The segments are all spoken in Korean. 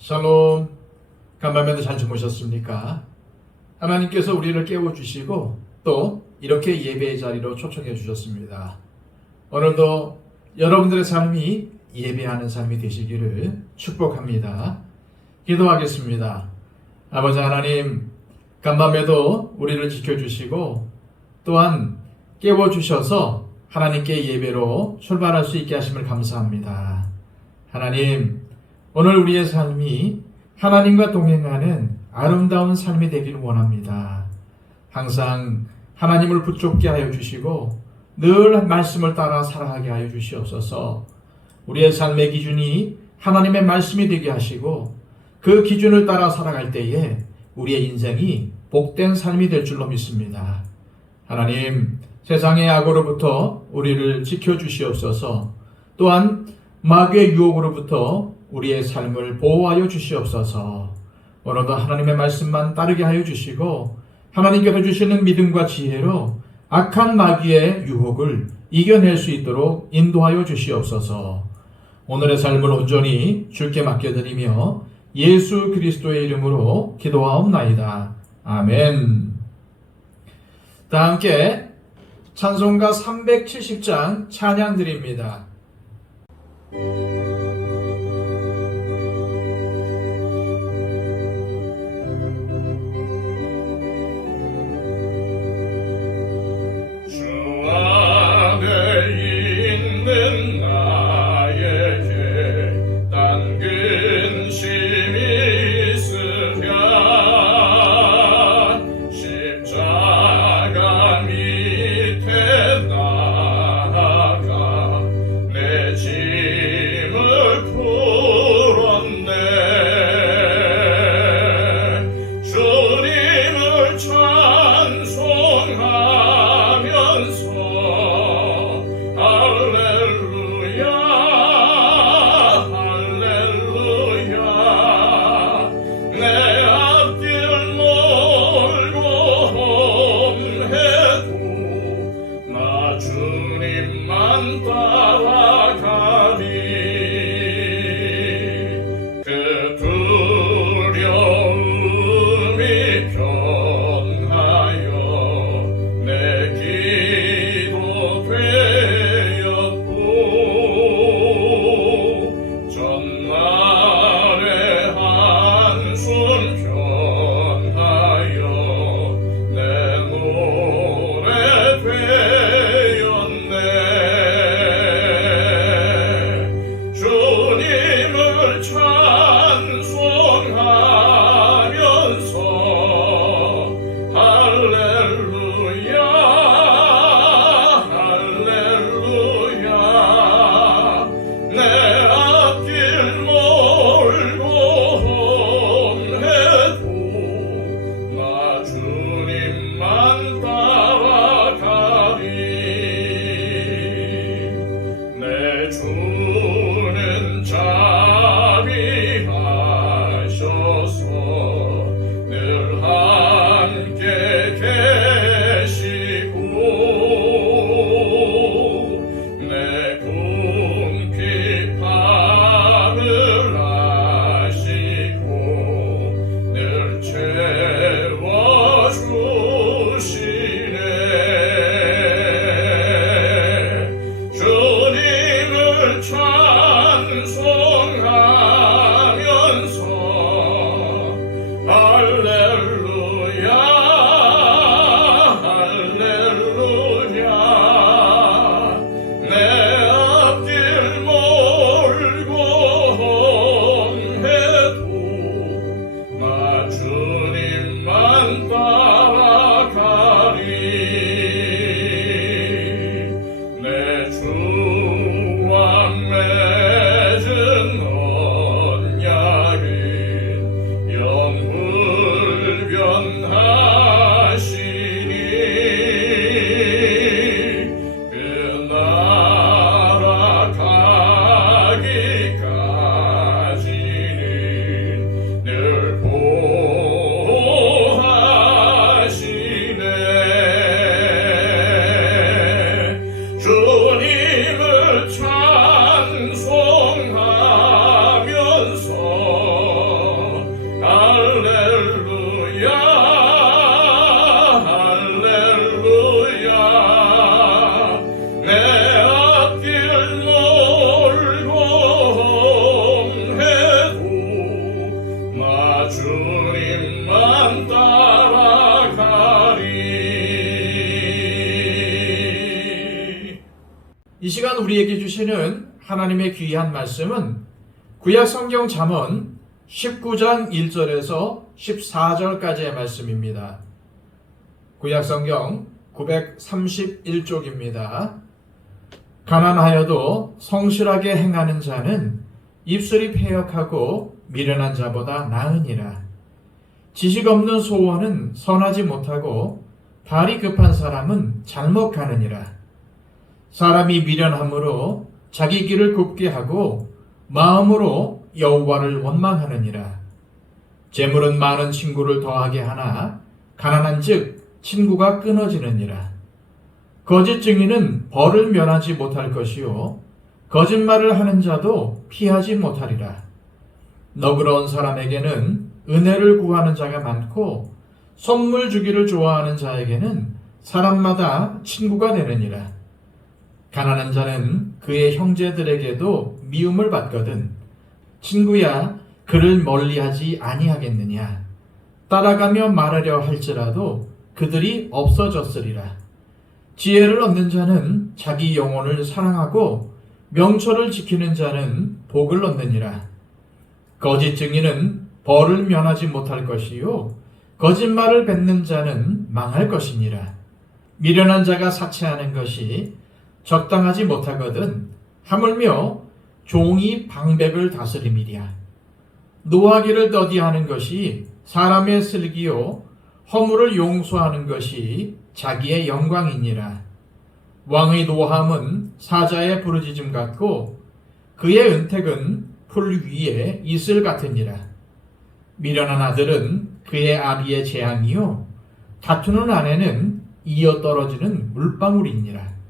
샬롬. 간밤에도 잘 주무셨습니까? 하나님께서 우리를 깨워주시고 또 이렇게 예배의 자리로 초청해 주셨습니다. 오늘도 여러분들의 삶이 예배하는 삶이 되시기를 축복합니다. 기도하겠습니다. 아버지 하나님, 간밤에도 우리를 지켜주시고 또한 깨워주셔서 하나님께 예배로 출발할 수 있게 하심을 감사합니다. 하나님, 오늘 우리의 삶이 하나님과 동행하는 아름다운 삶이 되기를 원합니다. 항상 하나님을 붙잡게 하여 주시고 늘 말씀을 따라 살아가게 하여 주시옵소서. 우리의 삶의 기준이 하나님의 말씀이 되게 하시고 그 기준을 따라 살아갈 때에 우리의 인생이 복된 삶이 될 줄로 믿습니다. 하나님, 세상의 악으로부터 우리를 지켜주시옵소서. 또한 마귀의 유혹으로부터 우리의 삶을 보호하여 주시옵소서. 오늘도 하나님의 말씀만 따르게 하여 주시고 하나님께서 주시는 믿음과 지혜로 악한 마귀의 유혹을 이겨낼 수 있도록 인도하여 주시옵소서. 오늘의 삶을 온전히 주께 맡겨드리며 예수 그리스도의 이름으로 기도하옵나이다. 아멘. 다 함께 찬송가 370장 찬양 드립니다. 우리에게 주시는 하나님의 귀한 말씀은 구약 성경 잠언 19장 1절에서 14절까지의 말씀입니다. 구약 성경 931쪽입니다. 가난하여도 성실하게 행하는 자는 입술이 패역하고 미련한 자보다 나으니라. 지식 없는 소원은 선하지 못하고 발이 급한 사람은 잘못 가느니라. 사람이 미련함으로 자기 길을 굽게 하고 마음으로 여호와를 원망하느니라. 재물은 많은 친구를 더하게 하나 가난한즉 친구가 끊어지느니라. 거짓 증인은 벌을 면하지 못할 것이요 거짓말을 하는 자도 피하지 못하리라. 너그러운 사람에게는 은혜를 구하는 자가 많고 선물 주기를 좋아하는 자에게는 사람마다 친구가 되느니라. 가난한 자는 그의 형제들에게도 미움을 받거든 친구야 그를 멀리하지 아니하겠느냐. 따라가며 말하려 할지라도 그들이 없어졌으리라. 지혜를 얻는 자는 자기 영혼을 사랑하고 명철을 지키는 자는 복을 얻느니라. 거짓 증인은 벌을 면하지 못할 것이요 거짓말을 뱉는 자는 망할 것이니라. 미련한 자가 사치하는 것이 적당하지 못하거든 하물며 종이 방백을 다스림이랴. 노하기를 더디하는 것이 사람의 슬기요 허물을 용서하는 것이 자기의 영광이니라. 왕의 노함은 사자의 부르짖음 같고 그의 은택은 풀 위에 이슬 같으니라. 미련한 아들은 그의 아비의 재앙이요 다투는 아내는 이어 떨어지는 물방울이니라.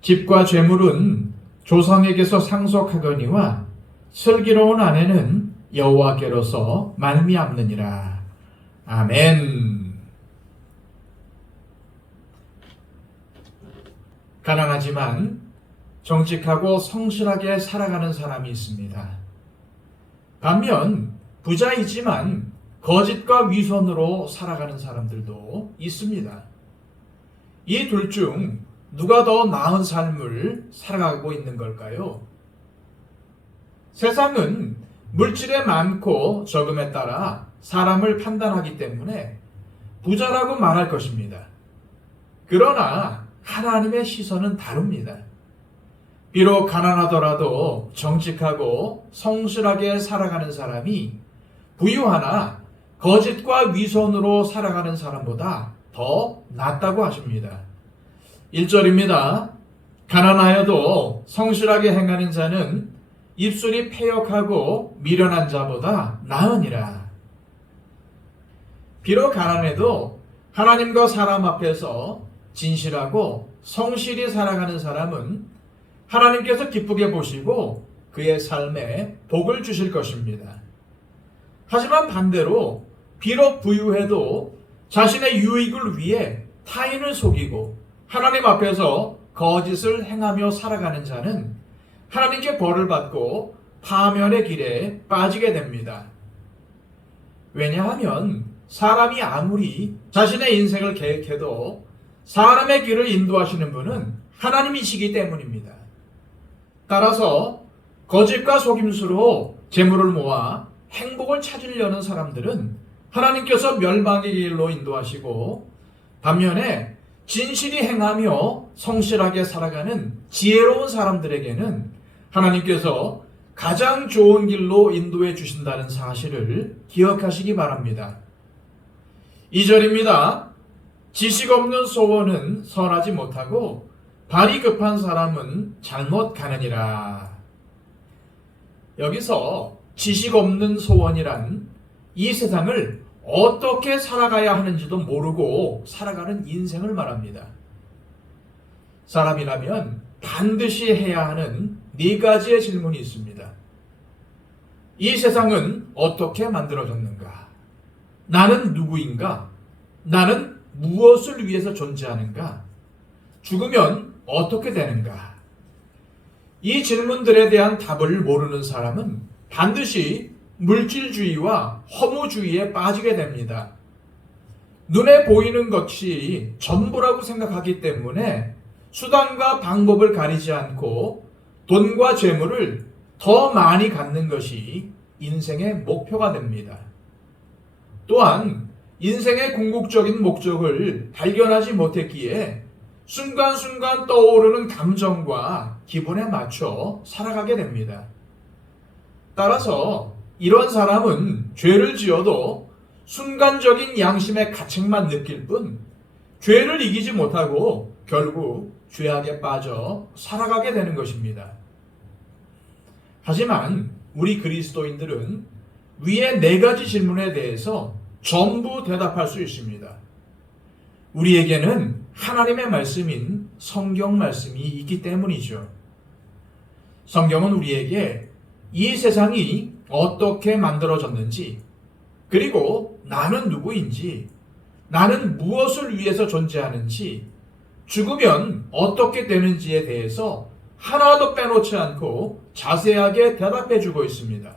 집과 재물은 조상에게서 상속하거니와 슬기로운 아내는 여호와께로서 말미암느니라. 아멘. 가난하지만 정직하고 성실하게 살아가는 사람이 있습니다. 반면 부자이지만 거짓과 위선으로 살아가는 사람들도 있습니다. 이 둘 중 누가 더 나은 삶을 살아가고 있는 걸까요? 세상은 물질의 많고 적음에 따라 사람을 판단하기 때문에 부자라고 말할 것입니다. 그러나 하나님의 시선은 다릅니다. 비록 가난하더라도 정직하고 성실하게 살아가는 사람이 부유하나 거짓과 위선으로 살아가는 사람보다 더 낫다고 하십니다. 1절입니다. 가난하여도 성실하게 행하는 자는 입술이 패역하고 미련한 자보다 나으니라. 비록 가난해도 하나님과 사람 앞에서 진실하고 성실히 살아가는 사람은 하나님께서 기쁘게 보시고 그의 삶에 복을 주실 것입니다. 하지만 반대로 비록 부유해도 자신의 유익을 위해 타인을 속이고 하나님 앞에서 거짓을 행하며 살아가는 자는 하나님께 벌을 받고 파멸의 길에 빠지게 됩니다. 왜냐하면 사람이 아무리 자신의 인생을 계획해도 사람의 길을 인도하시는 분은 하나님이시기 때문입니다. 따라서 거짓과 속임수로 재물을 모아 행복을 찾으려는 사람들은 하나님께서 멸망의 길로 인도하시고 반면에 진실이 행하며 성실하게 살아가는 지혜로운 사람들에게는 하나님께서 가장 좋은 길로 인도해 주신다는 사실을 기억하시기 바랍니다. 2절입니다. 지식 없는 소원은 선하지 못하고 발이 급한 사람은 잘못 가느니라. 여기서 지식 없는 소원이란 이 세상을 어떻게 살아가야 하는지도 모르고 살아가는 인생을 말합니다. 사람이라면 반드시 해야 하는 4가지의 질문이 있습니다. 이 세상은 어떻게 만들어졌는가? 나는 누구인가? 나는 무엇을 위해서 존재하는가? 죽으면 어떻게 되는가? 이 질문들에 대한 답을 모르는 사람은 반드시 물질주의와 허무주의에 빠지게 됩니다. 눈에 보이는 것이 전부라고 생각하기 때문에 수단과 방법을 가리지 않고 돈과 재물을 더 많이 갖는 것이 인생의 목표가 됩니다. 또한 인생의 궁극적인 목적을 발견하지 못했기에 순간순간 떠오르는 감정과 기분에 맞춰 살아가게 됩니다. 따라서 이런 사람은 죄를 지어도 순간적인 양심의 가책만 느낄 뿐 죄를 이기지 못하고 결국 죄악에 빠져 살아가게 되는 것입니다. 하지만 우리 그리스도인들은 위의 4가지 질문에 대해서 전부 대답할 수 있습니다. 우리에게는 하나님의 말씀인 성경 말씀이 있기 때문이죠. 성경은 우리에게 이 세상이 어떻게 만들어졌는지, 그리고 나는 누구인지, 나는 무엇을 위해서 존재하는지, 죽으면 어떻게 되는지에 대해서 하나도 빼놓지 않고 자세하게 대답해 주고 있습니다.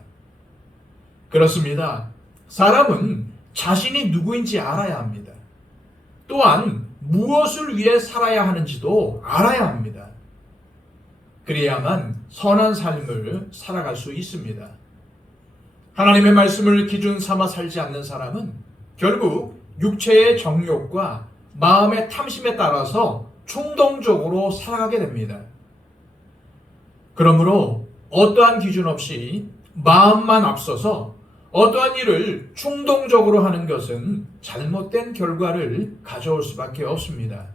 그렇습니다. 사람은 자신이 누구인지 알아야 합니다. 또한 무엇을 위해 살아야 하는지도 알아야 합니다. 그래야만 선한 삶을 살아갈 수 있습니다. 하나님의 말씀을 기준 삼아 살지 않는 사람은 결국 육체의 정욕과 마음의 탐심에 따라서 충동적으로 살아가게 됩니다. 그러므로 어떠한 기준 없이 마음만 앞서서 어떠한 일을 충동적으로 하는 것은 잘못된 결과를 가져올 수밖에 없습니다.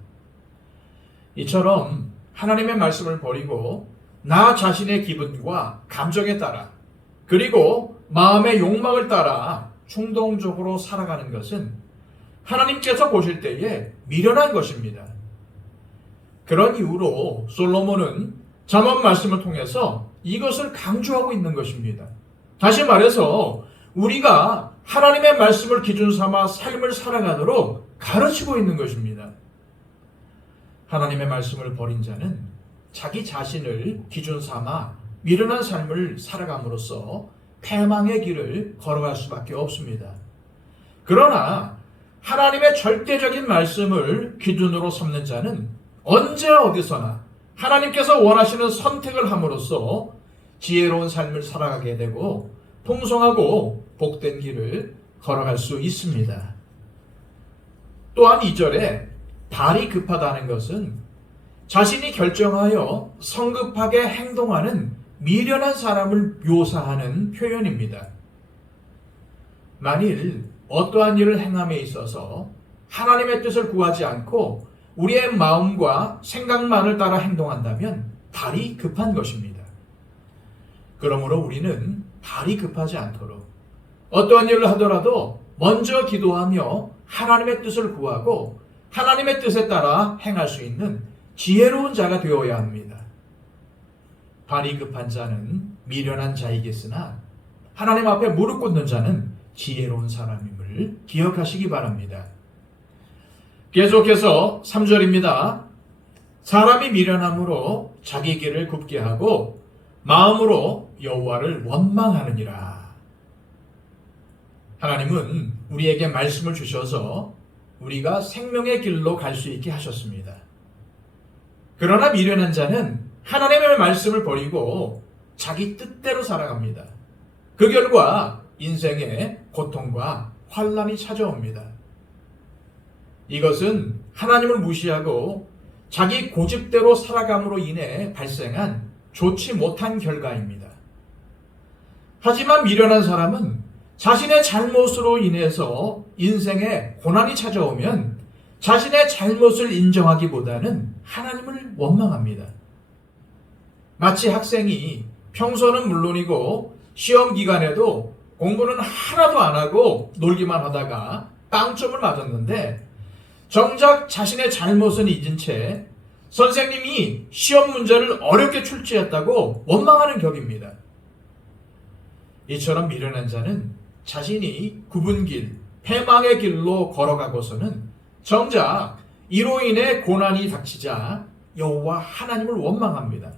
이처럼 하나님의 말씀을 버리고 나 자신의 기분과 감정에 따라, 그리고 마음의 욕망을 따라 충동적으로 살아가는 것은 하나님께서 보실 때에 미련한 것입니다. 그런 이유로 솔로몬은 잠언 말씀을 통해서 이것을 강조하고 있는 것입니다. 다시 말해서 우리가 하나님의 말씀을 기준 삼아 삶을 살아가도록 가르치고 있는 것입니다. 하나님의 말씀을 버린 자는 자기 자신을 기준 삼아 미련한 삶을 살아감으로써 패망의 길을 걸어갈 수밖에 없습니다. 그러나 하나님의 절대적인 말씀을 기준으로 삼는 자는 언제 어디서나 하나님께서 원하시는 선택을 함으로써 지혜로운 삶을 살아가게 되고 풍성하고 복된 길을 걸어갈 수 있습니다. 또한 2절에 발이 급하다는 것은 자신이 결정하여 성급하게 행동하는 미련한 사람을 묘사하는 표현입니다. 만일 어떠한 일을 행함에 있어서 하나님의 뜻을 구하지 않고 우리의 마음과 생각만을 따라 행동한다면 발이 급한 것입니다. 그러므로 우리는 발이 급하지 않도록 어떠한 일을 하더라도 먼저 기도하며 하나님의 뜻을 구하고 하나님의 뜻에 따라 행할 수 있는 지혜로운 자가 되어야 합니다. 발이 급한 자는 미련한 자이겠으나 하나님 앞에 무릎 꿇는 자는 지혜로운 사람임을 기억하시기 바랍니다. 계속해서 3절입니다. 사람이 미련함으로 자기 길을 굽게 하고 마음으로 여호와를 원망하느니라. 하나님은 우리에게 말씀을 주셔서 우리가 생명의 길로 갈 수 있게 하셨습니다. 그러나 미련한 자는 하나님의 말씀을 버리고 자기 뜻대로 살아갑니다. 그 결과 인생에 고통과 환난이 찾아옵니다. 이것은 하나님을 무시하고 자기 고집대로 살아감으로 인해 발생한 좋지 못한 결과입니다. 하지만 미련한 사람은 자신의 잘못으로 인해서 인생에 고난이 찾아오면 자신의 잘못을 인정하기보다는 하나님을 원망합니다. 마치 학생이 평소는 물론이고 시험 기간에도 공부는 하나도 안 하고 놀기만 하다가 빵점을 맞았는데 정작 자신의 잘못은 잊은 채 선생님이 시험 문제를 어렵게 출제했다고 원망하는 격입니다. 이처럼 미련한 자는 자신이 굽은 길, 패망의 길로 걸어가고서는 정작 이로 인해 고난이 닥치자 여호와 하나님을 원망합니다.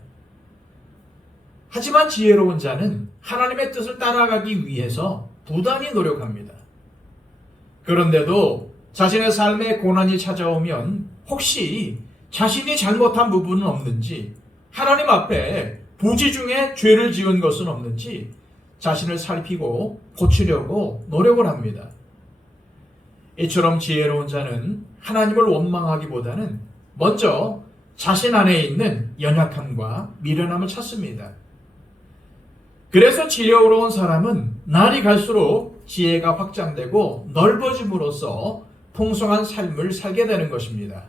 하지만 지혜로운 자는 하나님의 뜻을 따라가기 위해서 부단히 노력합니다. 그런데도 자신의 삶에 고난이 찾아오면 혹시 자신이 잘못한 부분은 없는지, 하나님 앞에 부지 중에 죄를 지은 것은 없는지 자신을 살피고 고치려고 노력을 합니다. 이처럼 지혜로운 자는 하나님을 원망하기보다는 먼저 자신 안에 있는 연약함과 미련함을 찾습니다. 그래서 지혜로운 사람은 날이 갈수록 지혜가 확장되고 넓어짐으로써 풍성한 삶을 살게 되는 것입니다.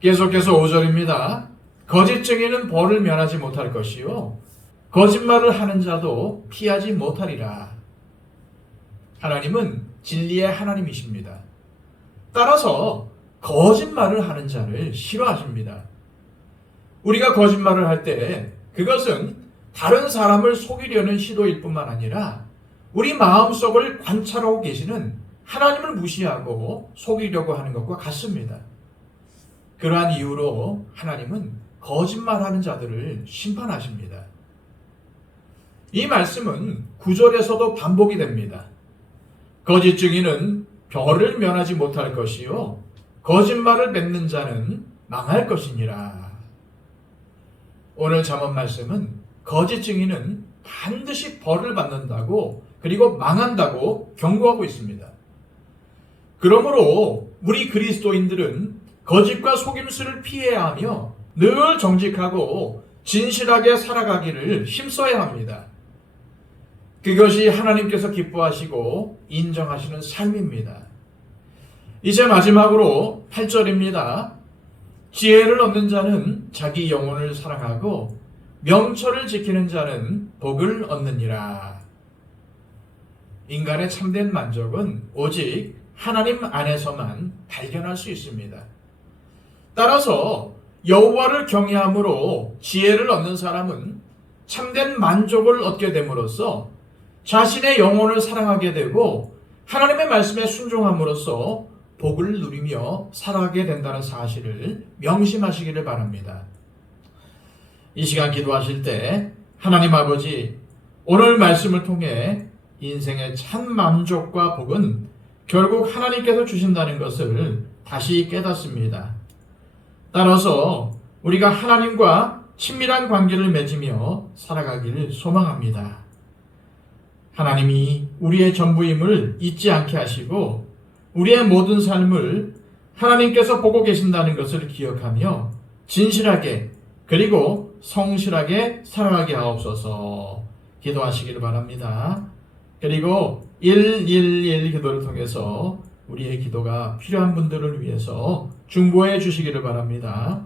계속해서 5절입니다. 거짓 증인은 벌을 면하지 못할 것이요 거짓말을 하는 자도 피하지 못하리라. 하나님은 진리의 하나님이십니다. 따라서 거짓말을 하는 자를 싫어하십니다. 우리가 거짓말을 할 때 그것은 다른 사람을 속이려는 시도일 뿐만 아니라 우리 마음속을 관찰하고 계시는 하나님을 무시하고 속이려고 하는 것과 같습니다. 그러한 이유로 하나님은 거짓말하는 자들을 심판하십니다. 이 말씀은 9절에서도 반복이 됩니다. 거짓 증인은 벌을 면하지 못할 것이요 거짓말을 맺는 자는 망할 것이니라. 오늘 잠언 말씀은 거짓 증인은 반드시 벌을 받는다고 그리고 망한다고 경고하고 있습니다. 그러므로 우리 그리스도인들은 거짓과 속임수를 피해야 하며 늘 정직하고 진실하게 살아가기를 힘써야 합니다. 그것이 하나님께서 기뻐하시고 인정하시는 삶입니다. 이제 마지막으로 8절입니다. 지혜를 얻는 자는 자기 영혼을 사랑하고 명철을 지키는 자는 복을 얻느니라. 인간의 참된 만족은 오직 하나님 안에서만 발견할 수 있습니다. 따라서 여호와를 경외함으로 지혜를 얻는 사람은 참된 만족을 얻게 됨으로써 자신의 영혼을 사랑하게 되고 하나님의 말씀에 순종함으로써 복을 누리며 살아가게 된다는 사실을 명심하시기를 바랍니다. 이 시간 기도하실 때 하나님 아버지, 오늘 말씀을 통해 인생의 참 만족과 복은 결국 하나님께서 주신다는 것을 다시 깨닫습니다. 따라서 우리가 하나님과 친밀한 관계를 맺으며 살아가기를 소망합니다. 하나님이 우리의 전부임을 잊지 않게 하시고 우리의 모든 삶을 하나님께서 보고 계신다는 것을 기억하며 진실하게 그리고 성실하게 살아가게 하옵소서. 기도하시기를 바랍니다. 그리고 111 기도를 통해서 우리의 기도가 필요한 분들을 위해서 중보해 주시기를 바랍니다.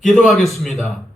기도하겠습니다.